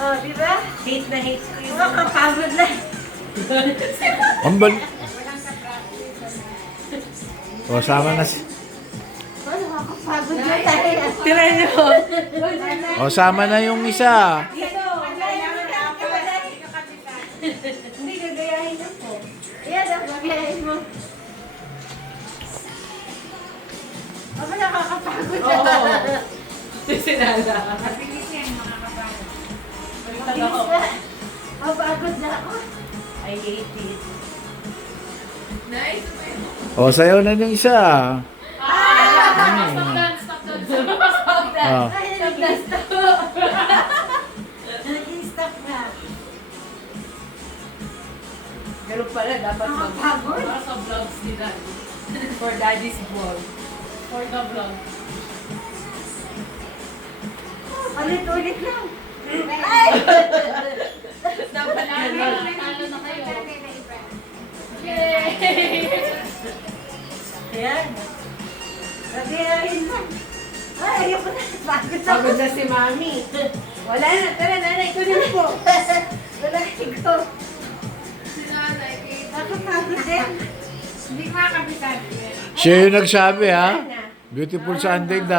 Oh, di ba? Hate na hate ko yun. Nakakapagod na. Ambal. O, sama na si... Nakakapagod na tayo. Tira nyo. O, sama na yung isa. Dito. Hindi, gagayahin niyo po. Yan, ang gagayahin mo. Ako nakakapagod na. Oo. Sinala. Mabilis yan, makakapagod. Baliktad Mabilis ako. na. Mapagod na ako. I hate it. Nice. O, sayaw na yung isa. Stop dance. O. Ay, nag-stop na. Ganun pala, dapat Nakakapagod. para sa vlogs nila. For daddy's vlog. For the vlog. Ulit-ulit lang. Ay! Dapat ganun. Talo na kayo. Yay! Ayan. Gagayahin lang. Ay, ayoko na. Pagod ako. Pagod na si Mami. Wala na, tara nanay ko din po. Wala ko. Si nanay, Nakapagod din. hindi makakabitan. Siya yung nagsabi, ha? Beautiful Sunday daw.